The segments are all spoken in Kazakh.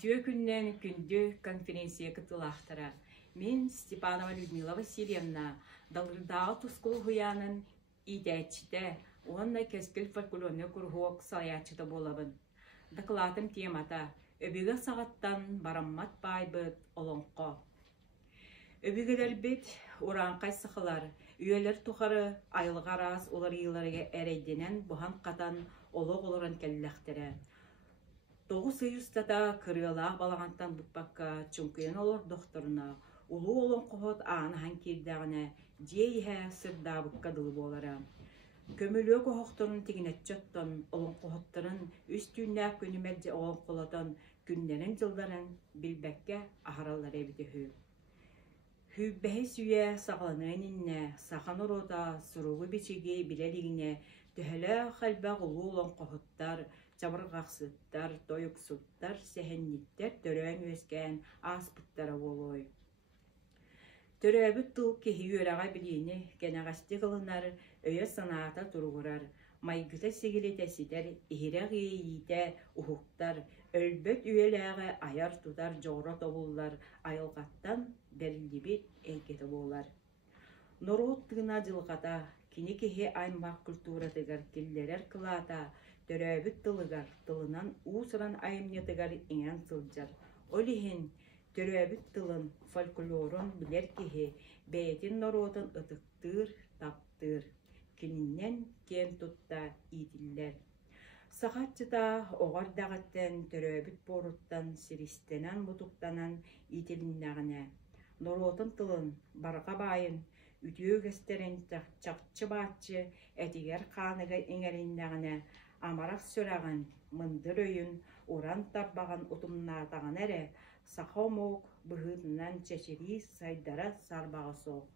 Ütüö күннен күндү конференция кытылахтара. Мен Степанова Людмила Васильевна далырдағы тускул хуянын идәчите, онна кескил фольклорны кургуок салаячыта болабын. Докладым темата өбігі сағаттан бараммат байбыт олонқо. Өбігілер бет уранқай сықылар, үйелер тұқары айылғарас олар елерге әрейденен бұхан қатан олық олырын кәліліқтірі. Тоғы сыйыстата кырыялақ балағантан бұтпаққа чүнкүйен олар доқторына, улу олон қоғыт ағын ханкердағына дейхә сырда бұққа дылы болары. Көмілі қоғықтырын тегінетчеттен олон қоғыттырын үстүйіннәк көнімәлде олон қолатын күнлерін жылдарын білбәкке ағаралар әбіті хүй. Хүббәхі сүйе сағаланайнынне, сақан орода сұруғы бечеге білелігіне түхілі қалбақ ұлу олон қоғыттар, чабырғақсыттар, тойықсыттар, сәхенниттер төрән өскен аспыттары болой. Төрәбіт тұл кехи өраға білейіні кәнағасты қылынар өйе санаата тұрғырар, майгыта сегелетесідер, ихирәқ ейіте ұхықтар, өлбөт үйеләғі аяр тұтар жоғыра тобулар, айылғаттан бәрілдебет әйкеті болар. Норғыт тығына жылғата, кені кехе аймақ культуратығар келдерер қылата, төрәбіт тылығар, тылынан ұсыран айымнетығар еңен сылжар. Олихен, төрәбіт тылын, фольклорын білер кехе, бәйтін норғытын ытықтыр, таптыр. Кенінен кен тұтта иділер. Сақатчыта оғардағаттен төрәбіт боруттан сиристенен бұтықтанан иділіннағына. Норғытын тылын барға байын, үтіөгестерін чақчы бачы әтігер қаныға еңеріннағына амарақ сөрағын, мындыр өйін, оран тарбаған ұтымнатаған әрі, сақомоқ бұғытынан чәшері сайдара сарбағы соқ.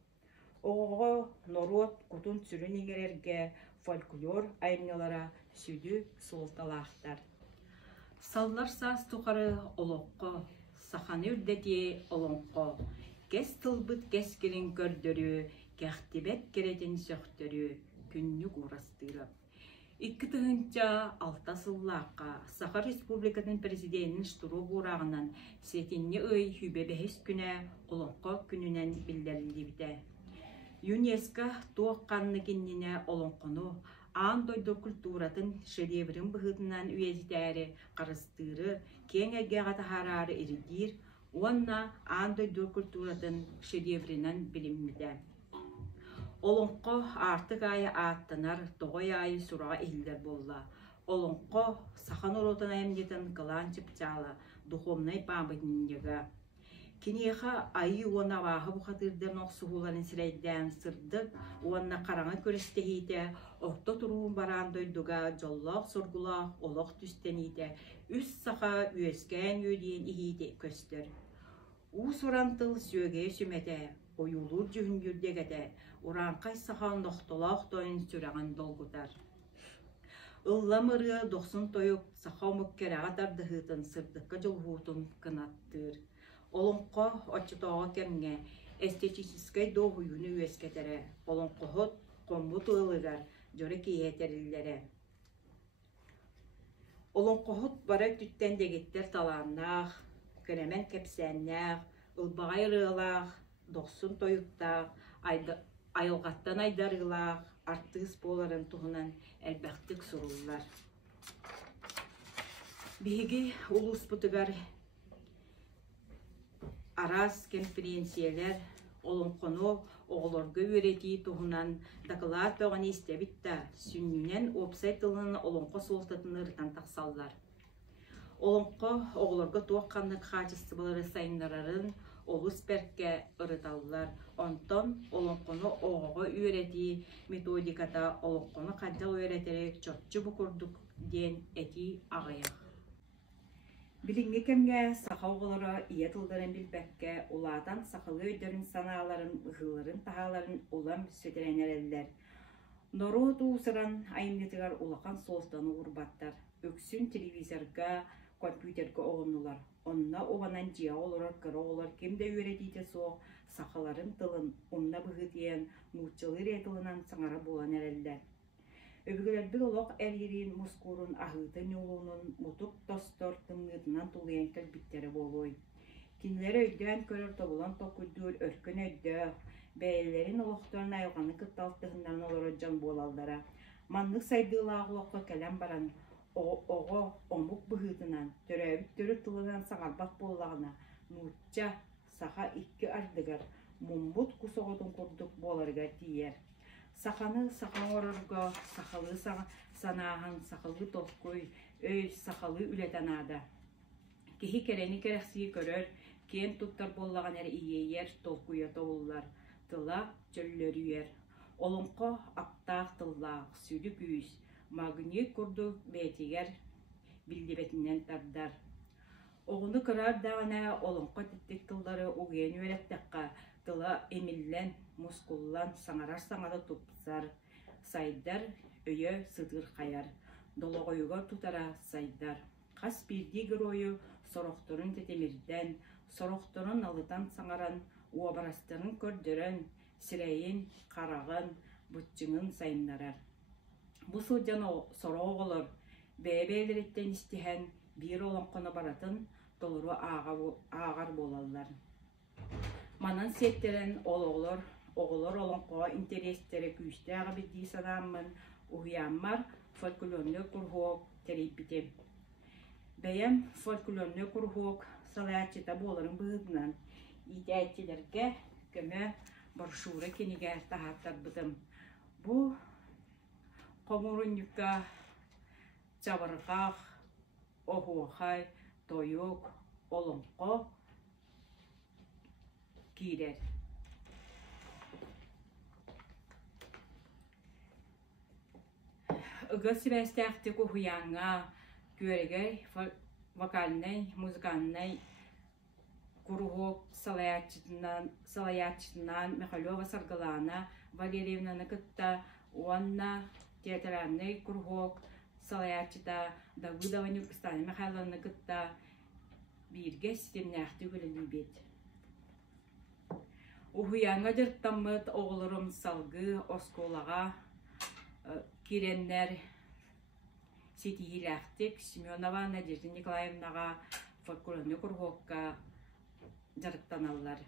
Оғығы норот құтын сүрін еңерерге фольклор айнылара сүді сұлталақтар. Саллар сас тұқары олыққы, сақаны үрдәте олонқы, кәс тылбыт кәскелін көрдірі, кәқтебет керетін сөқтірі, күннік ұрастыры. Иккі тұғынча алта сыллаққа Сақар Республикатын президентін штуру бұрағынан сетінне өй хүбе бәхіс күні олонқы күнінен білдерілді біті. ЮНЕСКО туаққанны кенніне олонқыну, аң дойды культуратын шедеврін бұғытынан үйезітәрі қарыстыры, кен әгеға тахарары еридир, онна аң дойды культуратын шедеврінен білімді. Олонқы артық айы аттанар, тоғай айы сұраға елдер болла. Олонқы сақан оротын айымдетін қылан чыпчалы, дұхомнай памбытындегі. Кенеха айы уона вағы бұқатырдың оқсығуларын сірейден сырдық, уонна қараңа көрістейді, оқты тұруын баран дойдыға жоллақ сұрғылақ, олық түстенейді, үс сақа үйескен өйдейін ихейді көстір. Уыс орантыл сөге сүмәді, ойулур жүхін жүрдегеді, оранқай сақан доқтолақ тойын сүраған долғыдар. Үлламыры 90 тойық сақа мүккеріға тардығытын сырдыққа жолғутын қынаттыр. Олонқо очытоға кемге эстетической доғуюны өскетері, олонқоғыт қомбут ұлығар, жөрі кейетерілері. Олонқоғыт бары түттен дегеттер таланнақ, көнемен кепсәннақ, ұлбағай рылақ, 90 тойықтақ, айылғаттан айдарылақ, арттығыз боларын тұғынан әлбәқтік сұрулар. Беге ұлыс бұтығар арас конференциялар олонқону оғылорғы өрети туғынан дақылат оған истебітті сүннінен опсайтылын олонқо солтатын ұртан тақсаллар. Олонқо оғылорғы туаққанлық қачысты болары сайынларарын олыс бәркке ұрыталылар. Онтон олонқону оғығы өрети методиката олонқону қаддал өретерек чотчы бұқырдық ден әти ағаяқ. Білінге кемге сақауғылары ие тұлдарын білбәкке ұладан сақылы өйдерін саналарын, ұғыларын, тағаларын олам сөтеренерелер. Нору туысыран айымнетігар улақан солстану ұрбаттар. Өксін телевизорға, компьютерға оғынылар. Онна оғанан жия олар, кыры олар, кемде өредейді соқ, сақаларын тылын, онна бұғытиен, нұтчылы ретілінен саңара болан әрелдер. Öbügeler bir olaq eririn muskurun ahıtın yolunun mutuk dostor tımgıtından tuluyan kelbitleri boluy. Kinleri öydüğün körür tobulan tokuddur, örkün öydü, beylerin oluktorun ayğanı kıttaltığından olur can bolallara. Manlık saydığı olaqqa kelem baran, oğu omuk bıhıtınan, töröbüt törü tılınan sağalbak bollağına, nutça sağa iki ardıgar, mumbut kusoğudun kurduk bolarga diyer. Sakanı sakan orurga, sakalı sanahan, sakalı tolkuy, öy sakalı ületen ada. Kehi kereni kereksiyi görür, ken tuttar bollağın er iyi yer, tolkuya toğullar, tıla çöllörü yer. Olunqa aptaq tıllaq, sülük üs, magni kurdu betiger, bildibetinden tardar. Oğunu kırar dağına olunqa tittik tılları uğen öğrettekka, tıla emillen, muskullan, sangarar sangada tupsar, saydar, öye sıdır kayar, doloğuyuga tutara saydar. Kas birdigir oyu, soroktorun tetemirden, soroktorun alıtan sangaran, uabarastарын kördörön, sireyin, karağın, butçının sayınlarar. Bu sucan soroğ olur, bebeleretten istihen bir olan konu baratın, doluru ağar bolallar. Manan setteren oğulur olan koğa interesleri küçtəği bildiği sanamın uyanmar folklorlu kurhok teripiti. Bəyəm folklorlu kurhok salayatçıda boların bığından idəyətçilərgə kömə barşura kenigər tahatlar bıdım. Bu komurunluka çabarğaq, ohuğay, toyuk, olunqo girer. Iga sibestəkti kuhuyanğa görəgəy vokalnay, muzikanay Kuruhok Salayatçı'ndan Mikhailova Sargalana, Valerievna'nı kıtta, Uanna teatralnay Kuruhok Salayatçı'da, Davudova Nürkistan'ı Mikhailovna'nı kıtta, birge sistemnähti gülelibet. Uhuyanğa dırttamıt oğulurum salgı, oskolağa, kirenler setihilähtik, Semyonova Nadezhda Nikolaevna'a, folklorlu kurhokka, jarıktanallar.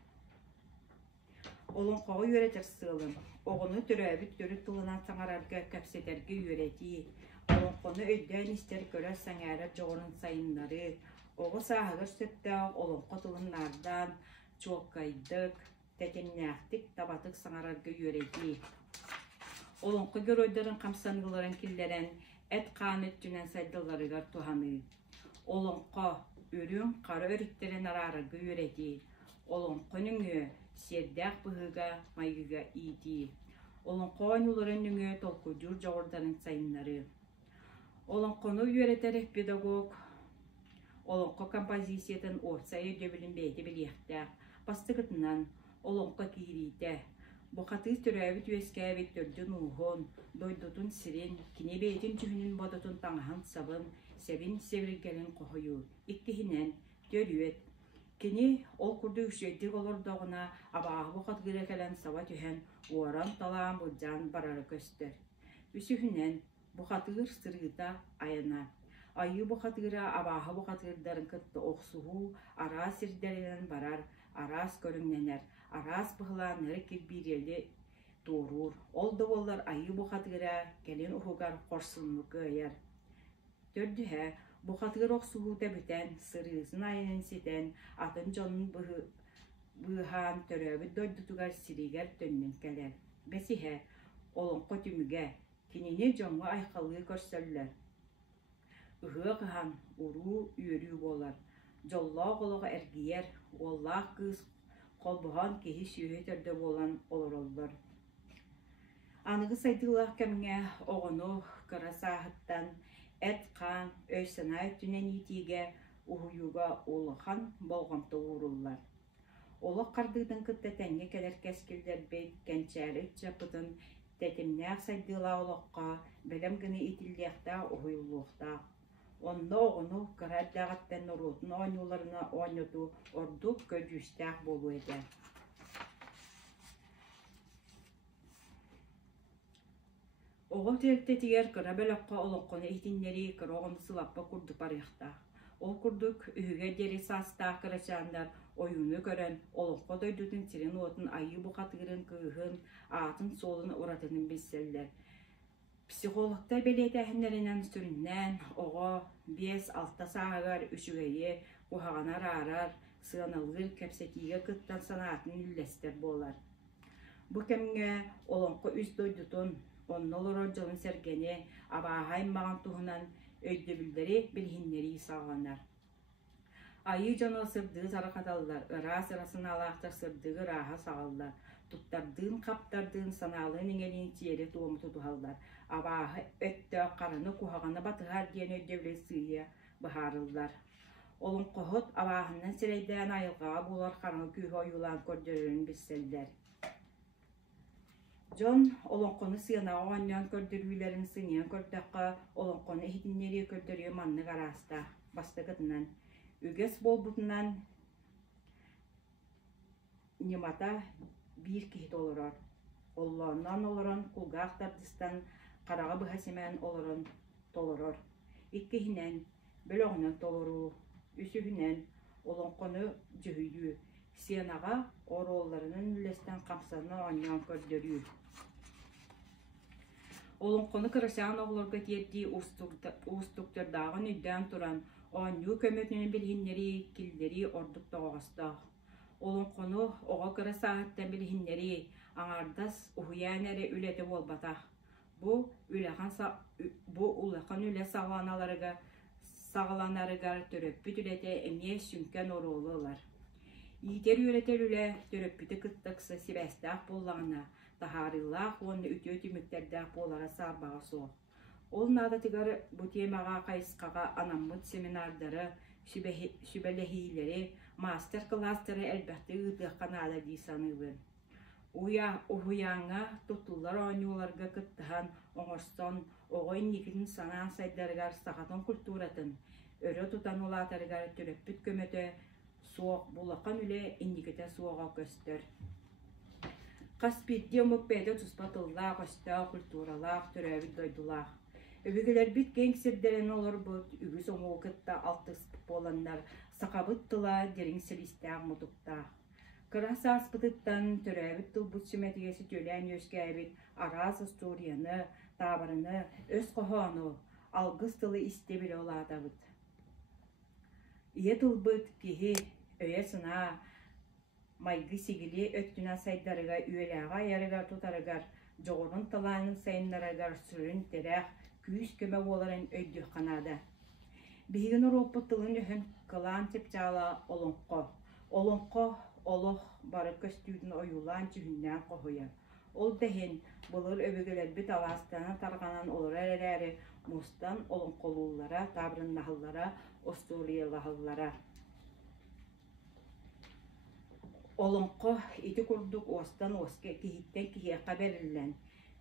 Olun qoğu yöretir sığılın. Oğunu türöbüt törü tılınan sanararga kapseterge yöreti. Olun qonu ödden ister göre sanara çoğunun sayınları. Oğu sahagır söttəq olun qotulunlardan çok kaydık, tetemnähtik, tabatık sanararga yöreti. Olun qı göröydürün kamsanıgıların killeren et qanıt tünen saydılarıgar tuhanı. Olun qo Örün qara örütteren arararga yöreti. Olun qonüngü serdaq bıhıga maygıga iti. Olun qon uların nüngü tolkudur joğurdanın sayınları. Olun qonu yöreterek pedagog. Olun qo kompozisiyatın ortsayı döbülün beyti biliyaqtaq. Bastıgıtından olun qo kirite. Bu qatı türäbit üeskə vektörдün uğun, doydutun sirin, kine beytin tühünün bodotun tağıhan sabın, sebin sevirgelin qohuyu, ikkihinen törüet. Kini ol kurdu üçrettik olur doğuna, abağı bu qat girekelen sava tühen, uaran talağın budcan bararı köstür. Üsühünen bu qatır sırgıta ayına. Ayı bu qatırı abağı bu qatırların kıttı oqsuhu, ara sirderilen barar, aras görünlener. Aras bıhılanları ki bir yerde doğurur. Oldu ollar ayı bu qatıra gelin uhugar qorsunluk öyər. Tördühə, bu qatır oqsuhu da büten, sırızın ayının seten, atın jonun bıhan töröbü doydutugar siriger tönnen keler. Besihə, olun qotümüge, kinini jongu ayqalığı görsörlər. Ihı qıhan, uru üyürü bolar. Jolla qoloğa ergiyer, ollaq qız kolbuhan kehi sühütörde bolan olur oldur. Anıgı saydılar kemge oğunu kara sahıttan et kan öysana ötünen itige uhuyuga oluğan bolğamta uğurullar. Oluq qardığın kıtta tenge keler keskilder beyt gençeri çapıdın tetimnäq saydılar oluqqa belem gini itilliyaqta uhuyulluqta. Onda oğunu kara dağıttan urutun oynularına oynudu orduk köcüstaq bolu eder. Оҕо тиер кыра бөлөккө олоққону ихтиннери кыроҕону сылаппа курдук барыахта. Ол курдук үһүгэ дери саастаах кырачаандар ойууну көрөн олоққо дойдутун сирин уотун айыы бухатыырын кыыһын аатын суолун уратынын билселлер. Психологтар белиэтэһиннеринэн сүрүннэн оҕо 5-6 саагаар үчүгэйи куһаҕанар аарар сыаналыыр кэпсэтиигэ кыттан санаатын үллэстер буолар. Бу кэмҥэ олоңко үс дойдутун оннолорор дьонун сэргэни абааһайммаҕан туһунан өйдөбүллэри билһиннери саҕаланар. Айыы дьоно сырдыы сарахаталлар, ыраас ырасын алаахтар сырдыгы рааһа саҕаллар. Туттардыын хаптардыын санаалыын иҥэлиин тиэри туому тутуһаллар. Абааһы өттөөх хараны куһаҕана батыһаар диэн өйдөбүлэ сыыйа быһаарыллар. Олоңкоһот абааһынан сирэйдээн айылҕаҕа буолар хараҥы күүһэ ойуулаан көрдөрөрүн билселлэр. Дьон олоңкону сыанаҕа оҕонньоон көрдөрүүлэрин сыниан көрдөккө олоңкону ихитиннери көрдөрүө маннык арааста бастыгытынан үгэс буолбутунан ньымата биир киһит олорор. Оллооннон олорон кулгаах тардыстан хараҕа быһа симэн олорон толорор. Иккиһинэн бөлөҕүнэн толоруу, үсүһүнэн олоңкону дьүһүйүү, сыанаҕа ороолларынан үлэстэн хамсаны оонньоон көрдөрүү. Олоңкону кырасаан оҕолорго тиэрдии уустуктардааҕын үддээн туран оонньуу көмөтүнүн билһиннери киллери ордук тоҕоҕостоох. Олоңкону оҕо кырасааһыттан билһиннери аҥардас уһуйаан эрэ үлэтэ буолбатах. Бу улахан үлэ саҕаланарыгар төрөппүт үлэтэ эмиэ сүнкэн ороолуолар. Иитер үлэтэр үлэ төрөппүтэ кыттакса сибэстаах буоллаҕына тахаарыллаах уонна үтүө түмүктердээх буолара саарбаҕа суох. Ол наадатыгар бу темаҕа хайыскаҕа анаммыт семинардары, сүбэлэһиилэри, мастер-класстары элбэхти ыытыахха наада дии саныыбын. Уһуяаҥҥа туттуллар оонньууларга кыттаһан оҥорсон оҕо инникитин санаан сайдарыгар саҕатын культуратын өрө тутан улаатарыгар төрөппүт көмөтө суох булахан үлэ инниките суоҕа көстөр. Хаспитти омукпэйдэ туспа тыллаах, өстөөх, культуралаах, төрөөбүт дойдулаах. Өбүгүлэр бит кең сирдерен олорбут, үгүс оҥуу кытта алтыс боланнар сакабыт тыла дерин селистаах мутуктаах. Кырасааспытыттан төрөөбүт тылбут сүмэтигеси төлөөн өскääбит араас историяны, таабарыны, өс кохоону, алгыс тылы истебиле олаатабыт. Ие тылбыт киһи өйө сынаа майгы сигили өттүнэ сайдарыга үөлээҕа аярыгар тутарыгар жоҕорун талаанын сайыннарыгар сүрүн терэх күүс көмө буоларын өйдүөх канаада. Биһигин оруоппут тылын өһөн кылаан тепчаала олоңко олох бары көстүүтүн ойуулаан түһүннээн коһуя. Ол дэһин былыр өбүгүлэрбит алаастаана тарганан олорар эрээри мустан олоңколуулара, таабырыннаһыллара, остуолиялаһыллара. Олоңко ити курдук остан оске киһиттен киһиэхха бериллэн.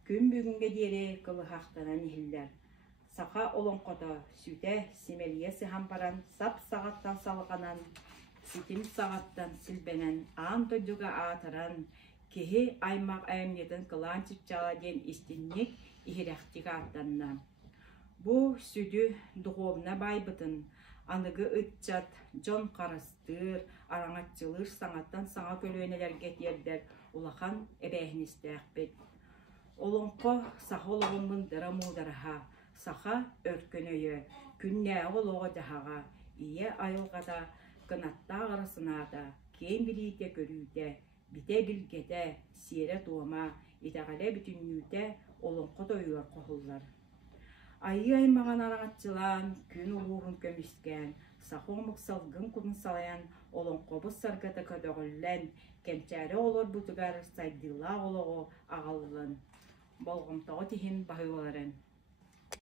Күн бүгүнгэ диэри кылыһахтанан иһиллэр. Саха олоңкото сүтэ симэлиэ сыһан баран сап саҕаттан салҕанан, ситим саҕаттан силбэнэн, аан тойдуга аатаран, киһи аймак айымнетін кылаан чипчаала диэн истинник иһирэхтик ааттанна. Бу сүдү духовна байбытын, аныгы ытчат, дьон харастыыр, араңатчылыр саңаттан саңа көлөөнелерге тиэрдер улахан эбээһинистээхпит. Олоңко саха олоҕуммун дара муудараха, саха өркөнөйө, күннээҕ олоҕо дьаһаҕа, ийэ айылҕата, кынаттаах арасынаата, киэн билиите көрүүтэ, бите билгете, сиэрэ туома, итэҕэлэ бүтүннүүтэ олоңко тойуор коһуллар. Айы аймаҕан араңатчылаан, күн улууһун көмүскään, сахуомук салгын кунун салайан, олоңкобус саргата көдөгүллэн, кемчээре олор бутугар сайдыылаах олоҕо аҕаллын. Болгомтоҕо тиһин баһыыларын.